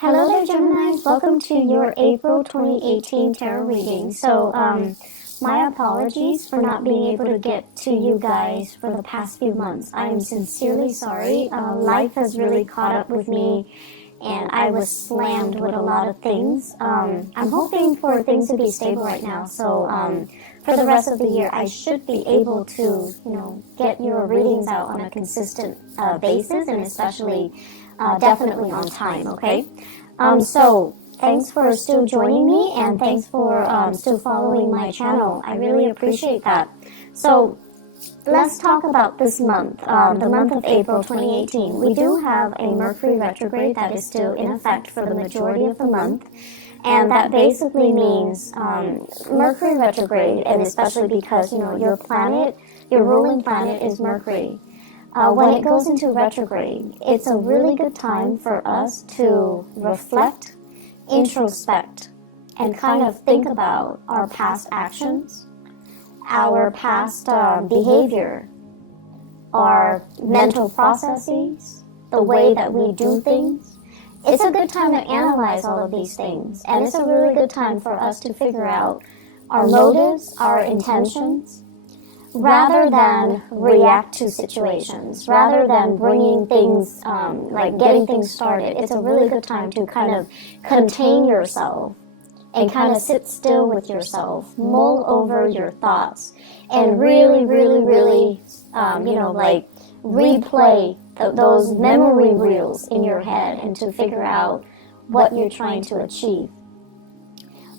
Hello there, Gemini. Welcome to your April 2018 tarot reading. My apologies for not being able to get to you guys for the past few months. I am sincerely sorry. Life has really caught up with me, and I was slammed with a lot of things. I'm hoping for things to be stable right now. For the rest of the year, I should be able to, get your readings out on a consistent basis, and especially definitely on time, okay? Thanks for still joining me, and thanks for still following my channel. I really appreciate that. So let's talk about this month, the month of April 2018. We do have a Mercury retrograde that is still in effect for the majority of the month. And that basically means Mercury retrograde, and especially because, your planet, your ruling planet is Mercury. When it goes into retrograde, it's a really good time for us to reflect, introspect, and kind of think about our past actions, our past behavior, our mental processes, the way that we do things. It's a good time to analyze all of these things, and it's a really good time for us to figure out our motives, our intentions, rather than react to situations, rather than bringing things, getting things started. It's a really good time to kind of contain yourself and kind of sit still with yourself, mull over your thoughts, and really, really, really, replay those memory reels in your head and to figure out what you're trying to achieve.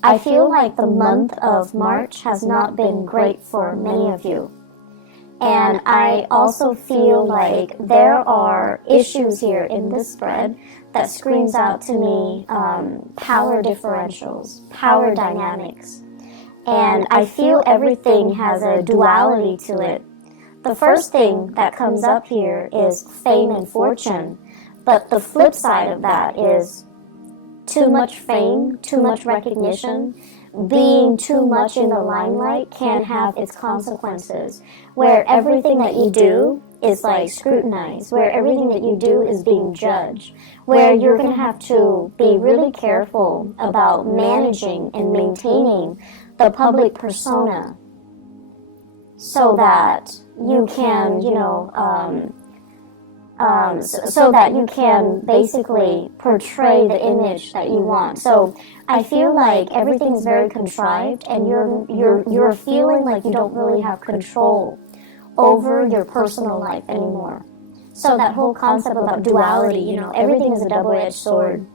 I feel like the month of March has not been great for many of you. And I also feel like there are issues here in this spread that screams out to me power differentials, power dynamics. And I feel everything has a duality to it. The first thing that comes up here is fame and fortune. But the flip side of that is too much fame, too much recognition, being too much in the limelight can have its consequences, where everything that you do is scrutinized, where everything that you do is being judged, where you're going to have to be really careful about managing and maintaining the public persona so that you can, so that you can basically portray the image that you want. So I feel like everything's very contrived, and you're feeling like you don't really have control over your personal life anymore. So that whole concept about duality, everything is a double-edged sword.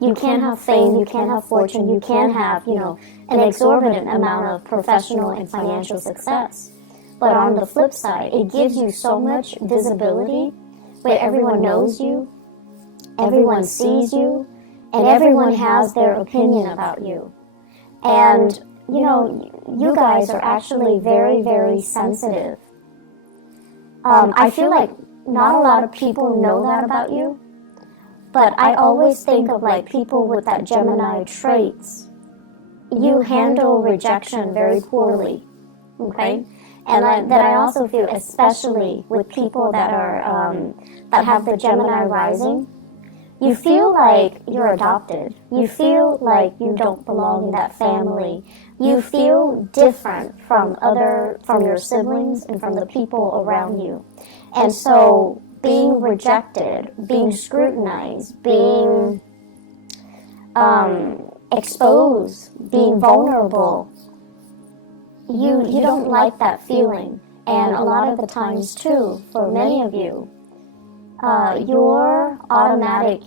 You can't have fame, you can't have fortune, you can't have, an exorbitant amount of professional and financial success. But on the flip side, it gives you so much visibility where everyone knows you, everyone sees you, and everyone has their opinion about you. And, you guys are actually very, very sensitive. I feel like not a lot of people know that about you, but I always think of people with that Gemini traits. You handle rejection very poorly, okay? And I also feel, especially with people that are that have the Gemini rising, you feel like you're adopted. You feel like you don't belong in that family. You feel different from your siblings and from the people around you. And so being rejected, being scrutinized, being exposed, being vulnerable, you don't like that feeling. And a lot of the times too, for many of you, your automatic,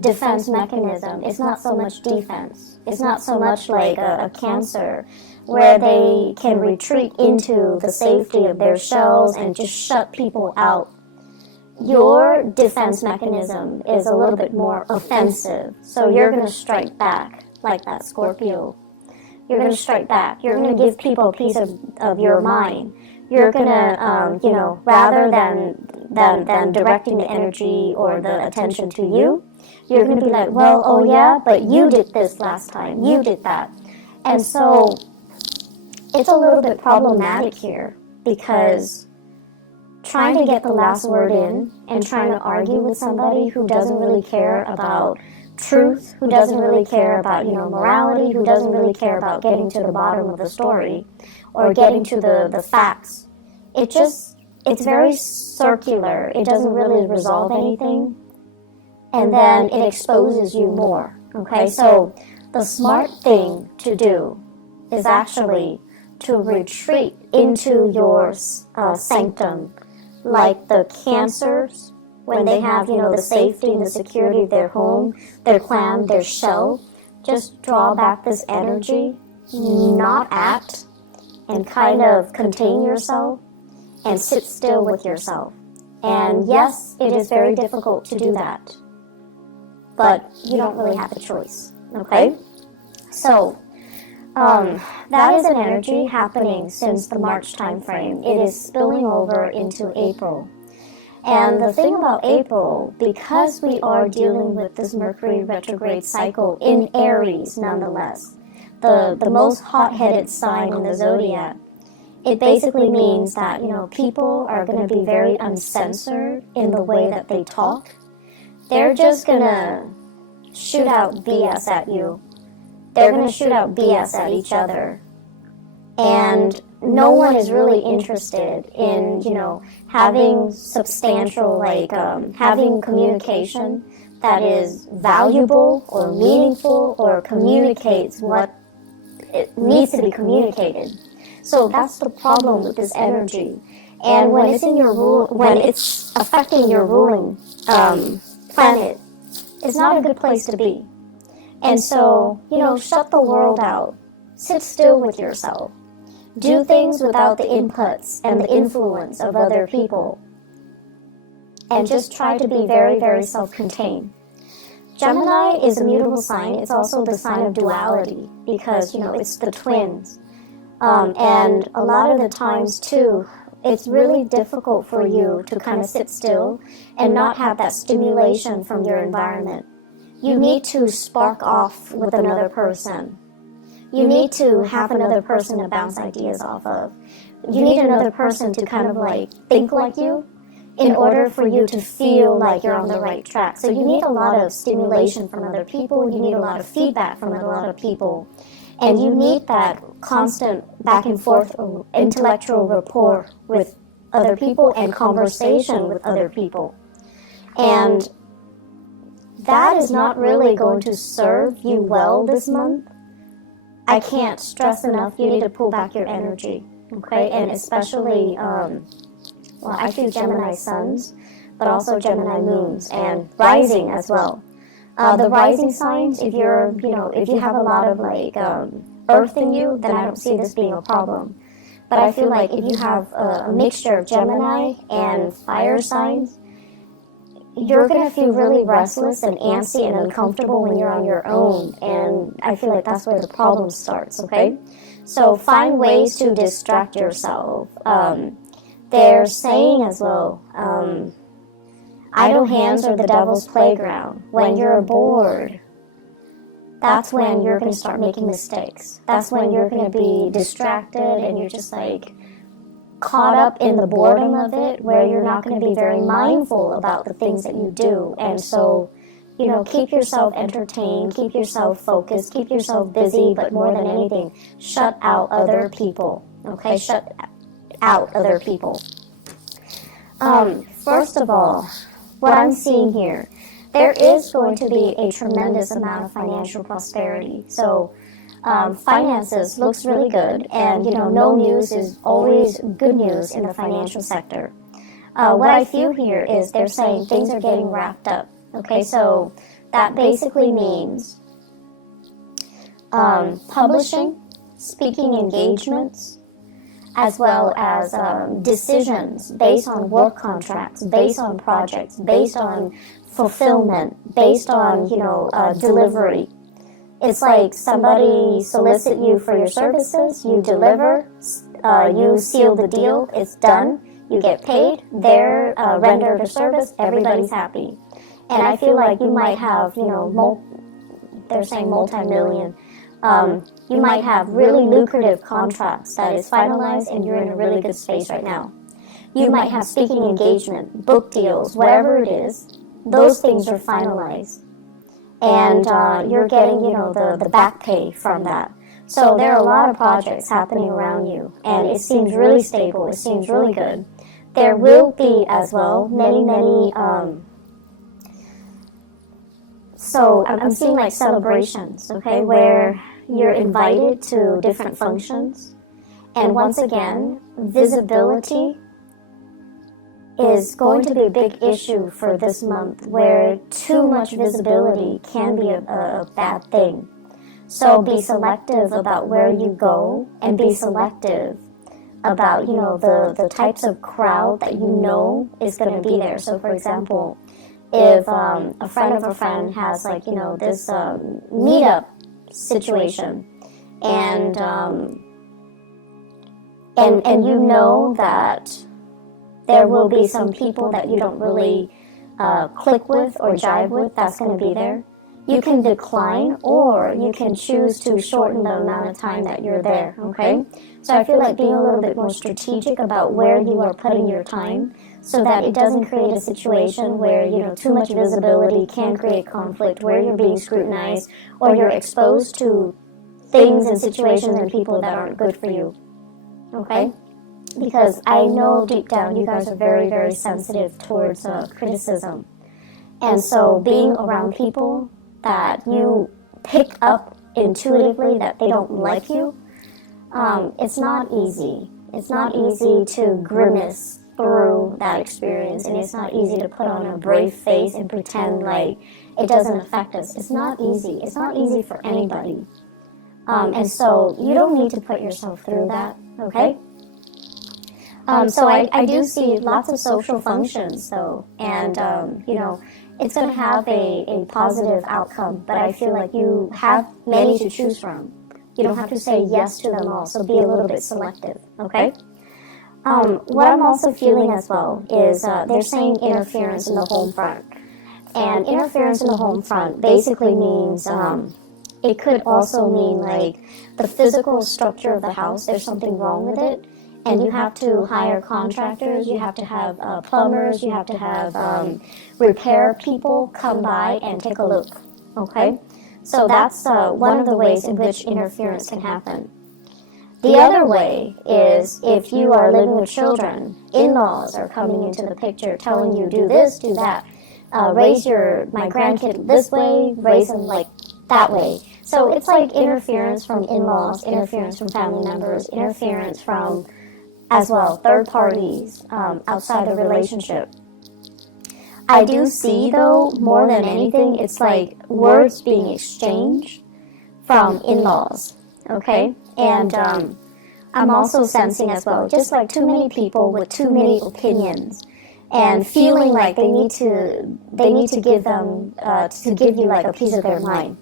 defense mechanism is not so much defense. It's not so much like a Cancer where they can retreat into the safety of their shells and just shut people out. Your defense mechanism is a little bit more offensive. So you're going to strike back like that Scorpio. You're going to strike back. You're going to give people a piece of your mind. You're going to, rather than directing the energy or the attention to you, you're going to be like, well, oh yeah, but you did this last time. You did that. And so it's a little bit problematic here because trying to get the last word in and trying to argue with somebody who doesn't really care about truth, who doesn't really care about, morality, who doesn't really care about getting to the bottom of the story or getting to the facts. It's very circular. It doesn't really resolve anything. And then it exposes you more. Okay, so the smart thing to do is actually to retreat into your sanctum, like the Cancers, when they have, the safety and the security of their home, their clan, their shell. Just draw back this energy, not act, and kind of contain yourself and sit still with yourself. And yes, it is very difficult to do that, but you don't really have a choice, okay? So, that is an energy happening since the March time frame. It is spilling over into April. And the thing about April, because we are dealing with this Mercury retrograde cycle in Aries nonetheless, the most hot-headed sign in the zodiac, it basically means that, people are going to be very uncensored in the way that they talk. They're just going to shoot out BS at you. They're going to shoot out BS at each other. And no one is really interested in, having substantial, having communication that is valuable or meaningful or communicates what it needs to be communicated. So that's the problem with this energy. And when it's in your when it's affecting your ruling planet, it's not a good place to be. And so, shut the world out. Sit still with yourself. Do things without the inputs and the influence of other people. And just try to be very, very self-contained. Gemini is a mutable sign. It's also the sign of duality because, it's the twins. And a lot of the times, too, it's really difficult for you to kind of sit still and not have that stimulation from your environment. You need to spark off with another person. You need to have another person to bounce ideas off of. You need another person to kind of think like you in order for you to feel like you're on the right track. So you need a lot of stimulation from other people. You need a lot of feedback from a lot of people. And you need that constant back and forth intellectual rapport with other people and conversation with other people. And that is not really going to serve you well this month. I can't stress enough, you need to pull back your energy, okay? And especially, I feel Gemini suns, but also Gemini moons and rising as well. The rising signs, if you have a lot of earth in you, then I don't see this being a problem. But I feel like if you have a mixture of Gemini and fire signs, you're going to feel really restless and antsy and uncomfortable when you're on your own. And I feel like that's where the problem starts, okay? So find ways to distract yourself. They're saying as well, idle hands are the devil's playground. When you're bored, that's when you're going to start making mistakes. That's when you're going to be distracted and you're just caught up in the boredom of it, where you're not going to be very mindful about the things that you do. And so, keep yourself entertained, keep yourself focused, keep yourself busy, but more than anything, shut out other people, okay? Shut out other people. First of all, what I'm seeing here, there is going to be a tremendous amount of financial prosperity. So, finances looks really good, and no news is always good news in the financial sector. What I feel here is they're saying things are getting wrapped up. Okay, so that basically means publishing, speaking engagements, as well as decisions based on work contracts, based on projects, based on fulfillment, based on delivery. It's like somebody solicit you for your services, you deliver, you seal the deal, it's done, you get paid, they're rendered a service, everybody's happy. And I feel like you might have, they're saying multi-million, you might have really lucrative contracts that is finalized and you're in a really good space right now. You might have speaking engagement, book deals, whatever it is. Those things are finalized. And you're getting, the back pay from that. So there are a lot of projects happening around you, and it seems really stable. It seems really good. There will be as well many, so I'm seeing like celebrations, okay, where you're invited to different functions. And once again, visibility is going to be a big issue for this month, where too much visibility can be a bad thing. So be selective about where you go, and be selective about, the types of crowd that you know is going to be there. So for example, if a friend of a friend has like, this meetup situation, and you know that there will be some people that you don't really click with or jive with that's going to be there, you can decline, or you can choose to shorten the amount of time that you're there, okay? So I feel like being a little bit more strategic about where you are putting your time, so that it doesn't create a situation where, too much visibility can create conflict, where you're being scrutinized, or you're exposed to things and situations and people that aren't good for you, okay? Because I know deep down you guys are very, very sensitive towards criticism. And so being around people that you pick up intuitively that they don't like you, it's not easy. It's not easy to grimace through that experience, and it's not easy to put on a brave face and pretend like it doesn't affect us. It's not easy. It's not easy for anybody. And so you don't need to put yourself through that, okay? So I do see lots of social functions, though, and, it's going to have a positive outcome, but I feel like you have many to choose from. You don't have to say yes to them all, so be a little bit selective, okay? What I'm also feeling as well is they're saying interference in the home front. And interference in the home front basically means, it could also mean like the physical structure of the house, there's something wrong with it, and you have to hire contractors, you have to have plumbers, you have to have repair people come by and take a look, okay? So that's one of the ways in which interference can happen. The other way is if you are living with children, in-laws are coming into the picture telling you do this, do that, raise my grandkid this way, raise them like that way. So it's like interference from in-laws, interference from family members, interference from, as well, third parties outside the relationship. I do see, though, more than anything, it's like words being exchanged from in-laws, okay? And I'm also sensing as well, just like too many people with too many opinions, and feeling like they need to give you like a piece of their mind.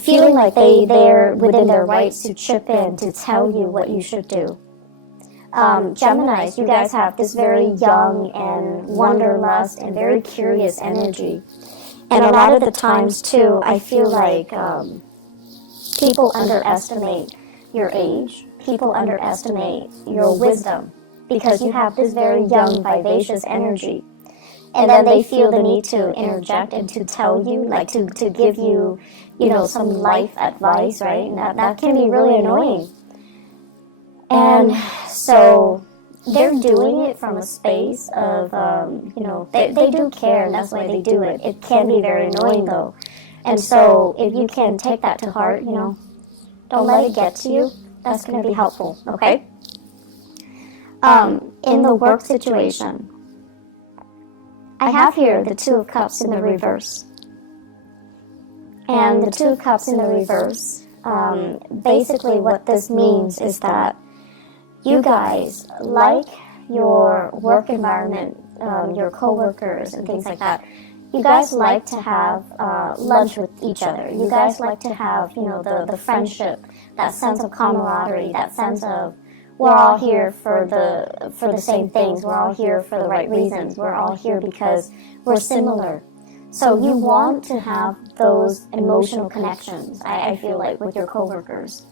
Feeling like they're within their rights to chip in to tell you what you should do. Geminis, you guys have this very young and wanderlust and very curious energy. And a lot of the times, too, I feel like people underestimate your age. People underestimate your wisdom because you have this very young, vivacious energy. And then they feel the need to interject and to tell you, like to give you, some life advice, right? And that can be really annoying. And so they're doing it from a space of, they do care, and that's why they do it. It can be very annoying, though. And so if you can take that to heart, don't let it get to you. That's going to be helpful, okay? In the work situation, I have here the Two of Cups in the reverse. And the Two of Cups in the reverse, basically what this means is that you guys like your work environment, your coworkers and things like that. You guys like to have lunch with each other. You guys like to have, the friendship, that sense of camaraderie, that sense of we're all here for the same things. We're all here for the right reasons. We're all here because we're similar. So you want to have those emotional connections, I feel like, with your coworkers.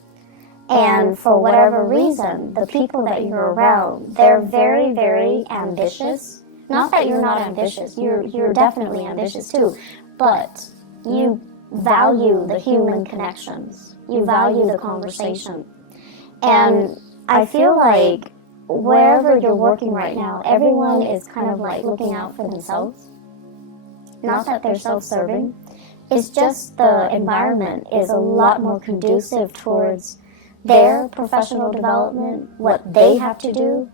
And for whatever reason, the people that you're around, they're very, very ambitious. Not that you're not ambitious, you're definitely ambitious too, but you value the human connections. You value the conversation. And I feel like wherever you're working right now, everyone is kind of like looking out for themselves. Not that they're self-serving. It's just the environment is a lot more conducive towards their professional development, what they have to do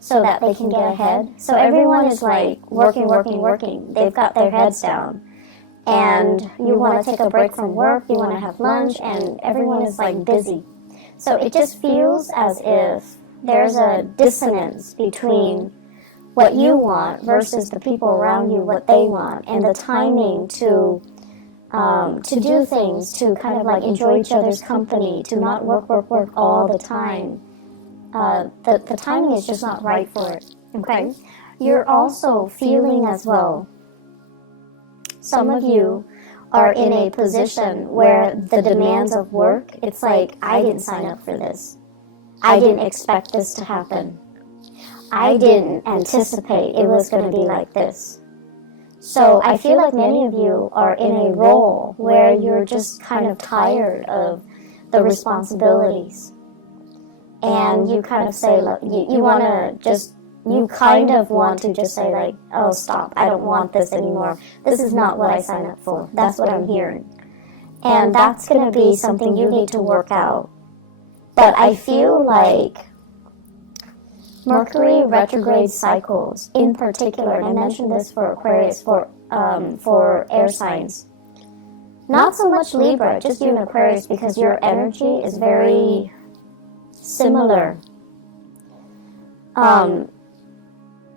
so that they can get ahead. So everyone is like working. They've got their heads down. And you want to take a break from work, you want to have lunch, and everyone is like busy. So it just feels as if there's a dissonance between what you want versus the people around you, what they want, and the timing to do things, to kind of like enjoy each other's company, to not work all the time. The timing is just not right for it, okay? You're also feeling as well, some of you are in a position where the demands of work, it's like, I didn't sign up for this. I didn't expect this to happen. I didn't anticipate it was going to be like this. So I feel like many of you are in a role where you're just kind of tired of the responsibilities. And you kind of say, look, you kind of want to just say like, oh, stop, I don't want this anymore. This is not what I signed up for. That's what I'm hearing. And that's going to be something you need to work out. But I feel like Mercury retrograde cycles in particular, and I mentioned this for Aquarius, for air signs. Not so much Libra, just you and Aquarius, because your energy is very similar.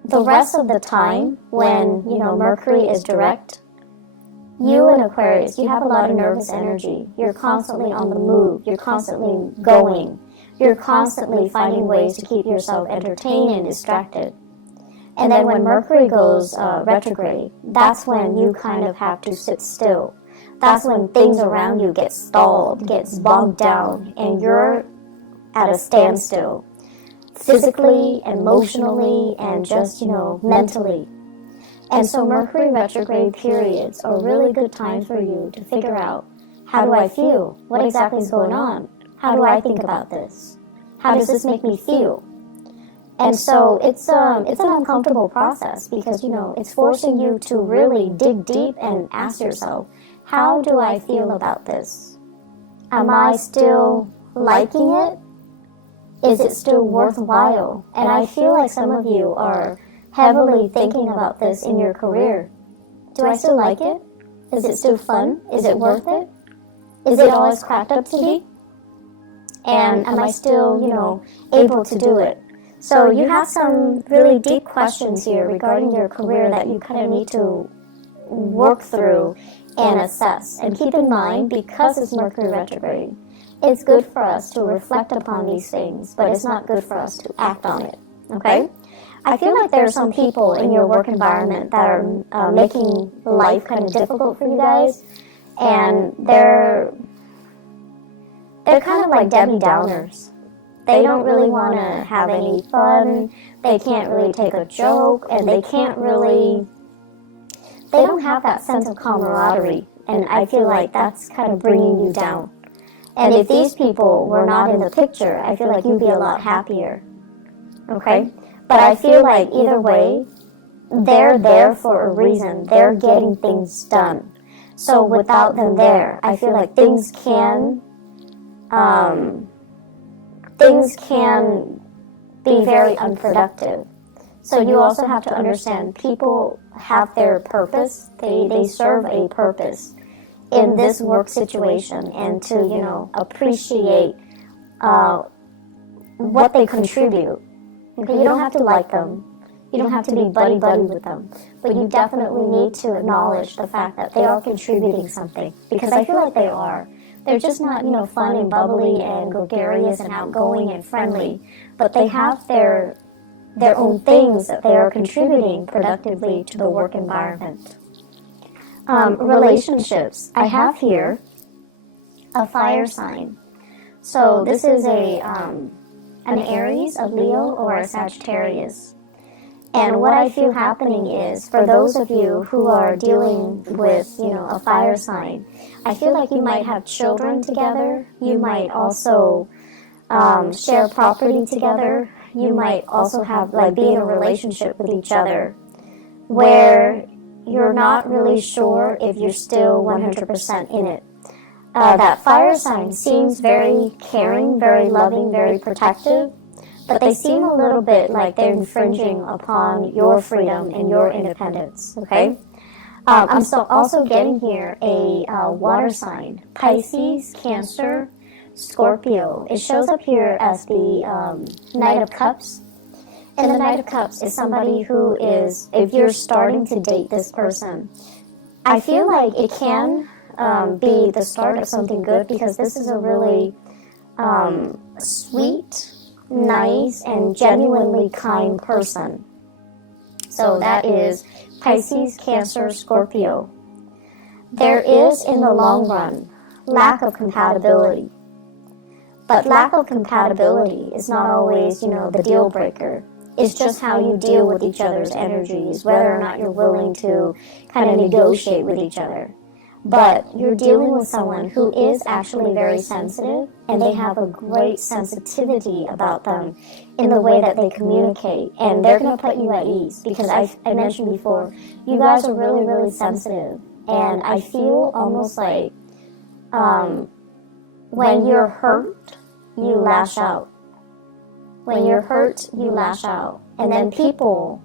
The rest of the time, when, Mercury is direct, you and Aquarius, you have a lot of nervous energy. You're constantly on the move. You're constantly going. You're constantly finding ways to keep yourself entertained and distracted. And then when Mercury goes retrograde, that's when you kind of have to sit still. That's when things around you get stalled, gets bogged down, and you're at a standstill. Physically, emotionally, and just, mentally. And so Mercury retrograde periods are really good times for you to figure out, how do I feel? What exactly is going on? How do I think about this? How does this make me feel? And so it's an uncomfortable process because, it's forcing you to really dig deep and ask yourself, how do I feel about this? Am I still liking it? Is it still worthwhile? And I feel like some of you are heavily thinking about this in your career. Do I still like it? Is it still fun? Is it worth it? Is it all it's cracked up to be? And am I still, able to do it? So you have some really deep questions here regarding your career that you kind of need to work through and assess. And keep in mind, because it's Mercury retrograde, it's good for us to reflect upon these things, but it's not good for us to act on it, okay? I feel like there are some people in your work environment that are making life kind of difficult for you guys, and they're kind of like Debbie Downers. They don't really want to have any fun, they can't really take a joke, and they don't have that sense of camaraderie, and I feel like that's kind of bringing you down. And if these people were not in the picture, I feel like you'd be a lot happier, okay? But I feel like either way, they're there for a reason. They're getting things done. So without them there, I feel like things can be very unproductive. So you also have to understand people have their purpose. They serve a purpose in this work situation, and to, appreciate what they contribute. Okay, you don't have to like them. You don't have to be buddy-buddy with them. But you definitely need to acknowledge the fact that they are contributing something. Because I feel like they are. They're just not, fun and bubbly and gregarious and outgoing and friendly. But they have their own things that they are contributing productively to the work environment. Relationships. I have here a fire sign So this is an Aries, a Leo, or a Sagittarius. And what I feel happening is, for those of you who are dealing with, a fire sign, I feel like you might have children together. You might also share property together. You might also have, be in a relationship with each other where you're not really sure if you're still 100% in it. That fire sign seems very caring, very loving, very protective, but they seem a little bit like they're infringing upon your freedom and your independence, okay? I'm also getting here a water sign, Pisces, Cancer, Scorpio. It shows up here as the Knight of Cups. And the Knight of Cups is somebody who is, if you're starting to date this person, I feel like it can be the start of something good, because this is a really sweet, nice, and genuinely kind person. So that is Pisces, Cancer, Scorpio. There is, in the long run, lack of compatibility. But lack of compatibility is not always, the deal breaker. It's just how you deal with each other's energies, whether or not you're willing to kind of negotiate with each other. But you're dealing with someone who is actually very sensitive, and they have a great sensitivity about them in the way that they communicate, and they're going to put you at ease, because I mentioned before, you guys are really, really sensitive, and I feel almost like when you're hurt, you lash out. When you're hurt, you lash out, and then people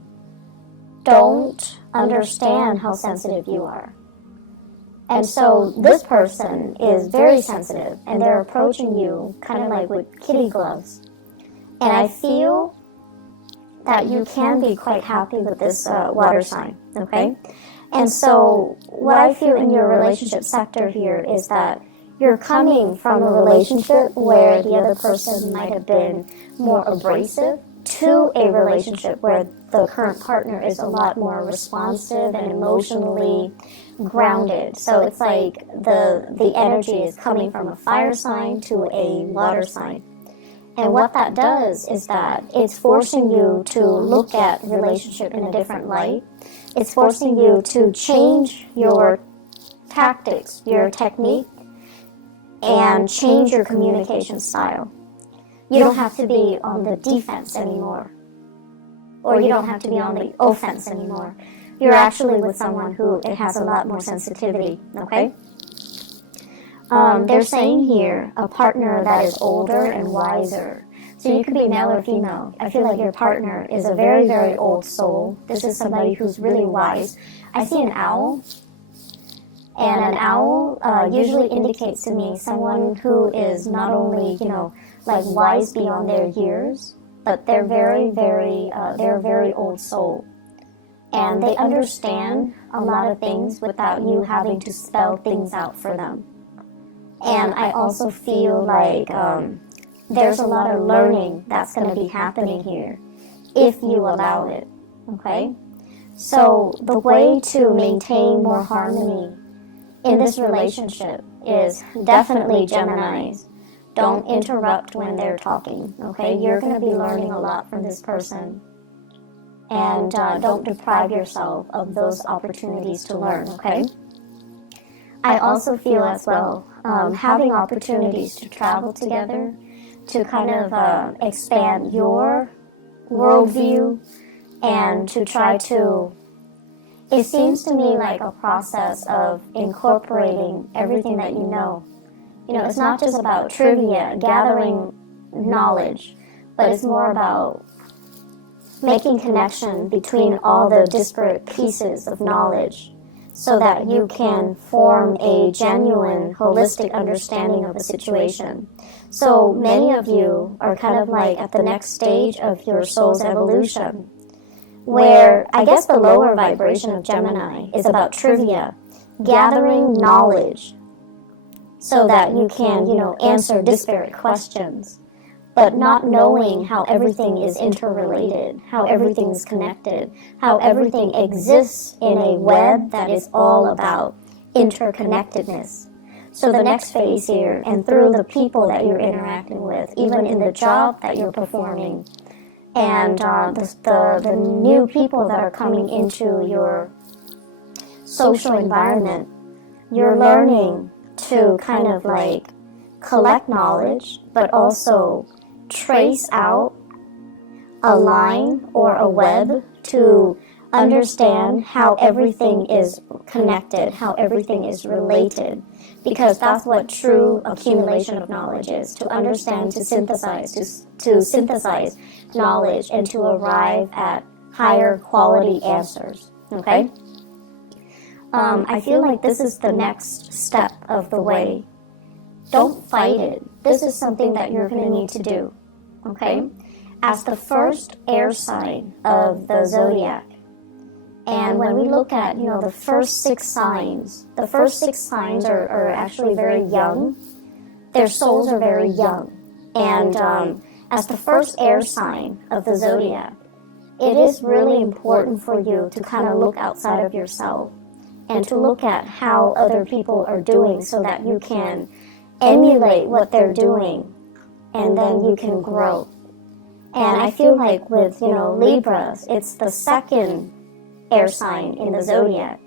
don't understand how sensitive you are. And so this person is very sensitive, and they're approaching you kind of like with kitty gloves. And I feel that you can be quite happy with this water sign, okay? And so what I feel in your relationship sector here is that you're coming from a relationship where the other person might have been more abrasive to a relationship where the current partner is a lot more responsive and emotionally grounded. So it's like the energy is coming from a fire sign to a water sign. And what that does is that it's forcing you to look at relationship in a different light. It's forcing you to change your tactics, your technique, and change your communication style. You don't have to be on the defense anymore, or you don't have to be on the offense anymore. You're actually with someone who it has a lot more sensitivity, okay? They're saying here a partner that is older and wiser. So you could be male or female. I feel like your partner is a very, very old soul. This is somebody who's really wise. I see an owl. And an owl usually indicates to me someone who is not only, wise beyond their years, but they're they're a very old soul. And they understand a lot of things without you having to spell things out for them. And I also feel like there's a lot of learning that's going to be happening here if you allow it, okay? So the way to maintain more harmony in this relationship is definitely Geminis. Don't interrupt when they're talking, okay? You're going to be learning a lot from this person. And don't deprive yourself of those opportunities to learn, okay? I also feel as well, having opportunities to travel together, to kind of expand your worldview, and to try to, it seems to me like a process of incorporating everything that you know. It's not just about trivia, gathering knowledge, but it's more about making connection between all the disparate pieces of knowledge so that you can form a genuine, holistic understanding of the situation. So many of you are kind of like at the next stage of your soul's evolution, where I guess the lower vibration of Gemini is about trivia, gathering knowledge so that you can, answer disparate questions, but not knowing how everything is interrelated, how everything is connected, how everything exists in a web that is all about interconnectedness. So the next phase here, and through the people that you're interacting with, even in the job that you're performing, and the new people that are coming into your social environment, you're learning to kind of like collect knowledge, but also trace out a line or a web to understand how everything is connected, how everything is related, because that's what true accumulation of knowledge is, to understand, to synthesize knowledge and to arrive at higher quality answers, okay? I feel like this is the next step of the way. Don't fight it. This is something that you're going to need to do, okay? As the first air sign of the zodiac, and when we look at, the first 6 signs, are actually very young. Their souls are very young. And as the first air sign of the zodiac, it is really important for you to kind of look outside of yourself and to look at how other people are doing so that you can emulate what they're doing, and then you can grow. And I feel like with, Libras, it's the second air sign in the zodiac.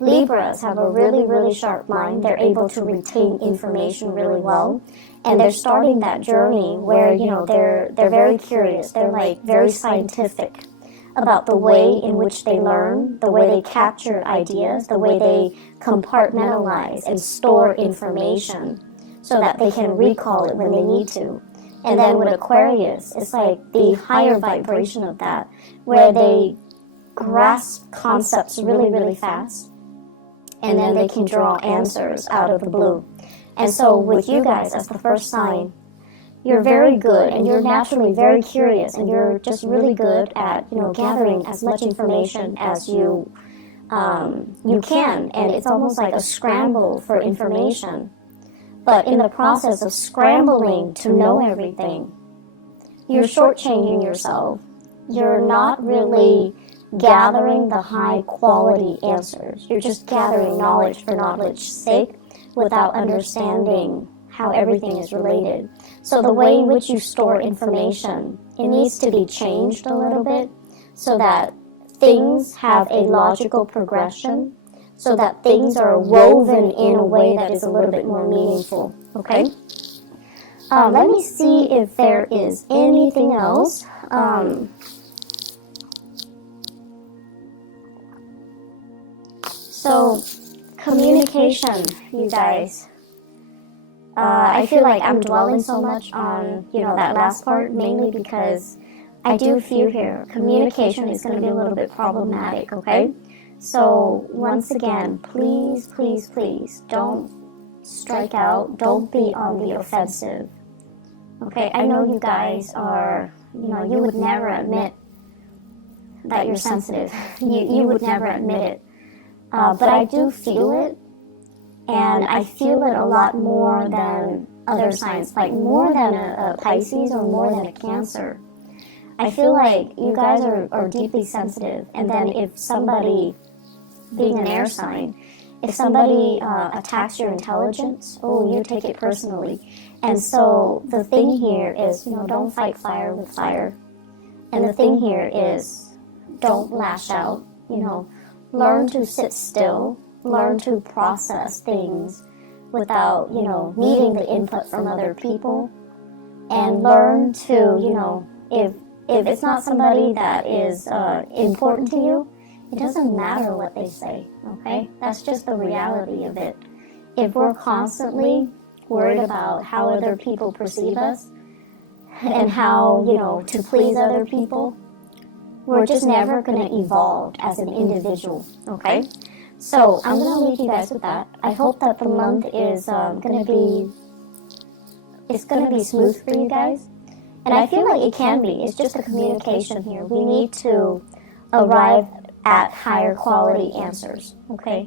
Libras have a really, really sharp mind. They're able to retain information really well. And they're starting that journey where, they're very curious. They're like very scientific about the way in which they learn, the way they capture ideas, the way they compartmentalize and store information so that they can recall it when they need to. And then with Aquarius, it's like the higher vibration of that, where they grasp concepts really, really fast, and then they can draw answers out of the blue. And so with you guys as the first sign, you're very good, and you're naturally very curious, and you're just really good at, gathering as much information as you can, and it's almost like a scramble for information. But in the process of scrambling to know everything, you're shortchanging yourself. You're not really gathering the high quality answers. You're just gathering knowledge for knowledge's sake without understanding how everything is related. So the way in which you store information, it needs to be changed a little bit so that things have a logical progression, so that things are woven in a way that is a little bit more meaningful, okay? Let me see if there is anything else. So, communication, you guys. I feel like I'm dwelling so much on, that last part, mainly because I do feel here communication is going to be a little bit problematic, okay? So, once again, please, please, please, don't strike out. Don't be on the offensive, okay? I know you guys are, you would never admit that you're sensitive. You would never admit it. But I do feel it, and I feel it a lot more than other signs, like more than a Pisces or more than a Cancer. I feel like you guys are deeply sensitive, and then if somebody, being an air sign, if somebody attacks your intelligence, you take it personally. And so the thing here is, don't fight fire with fire. And the thing here is, don't lash out, learn to sit still, learn to process things without, needing the input from other people, and learn to, if it's not somebody that is important to you, it doesn't matter what they say, okay? That's just the reality of it. If we're constantly worried about how other people perceive us and how, to please other people, we're just never going to evolve as an individual, okay? So I'm going to leave you guys with that. I hope that the month is going to be smooth for you guys. And I feel like it can be. It's just a communication here. We need to arrive at higher quality answers, okay?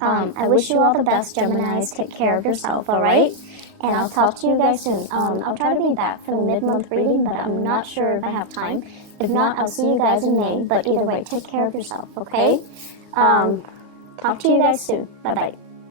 I wish you all the best, Geminis. Take care of yourself, all right? And I'll talk to you guys soon. I'll try to be back for the mid-month reading, but I'm not sure if I have time. If not, I'll see you guys in May. But either way, take care of yourself, okay? Talk to you guys soon. Bye-bye.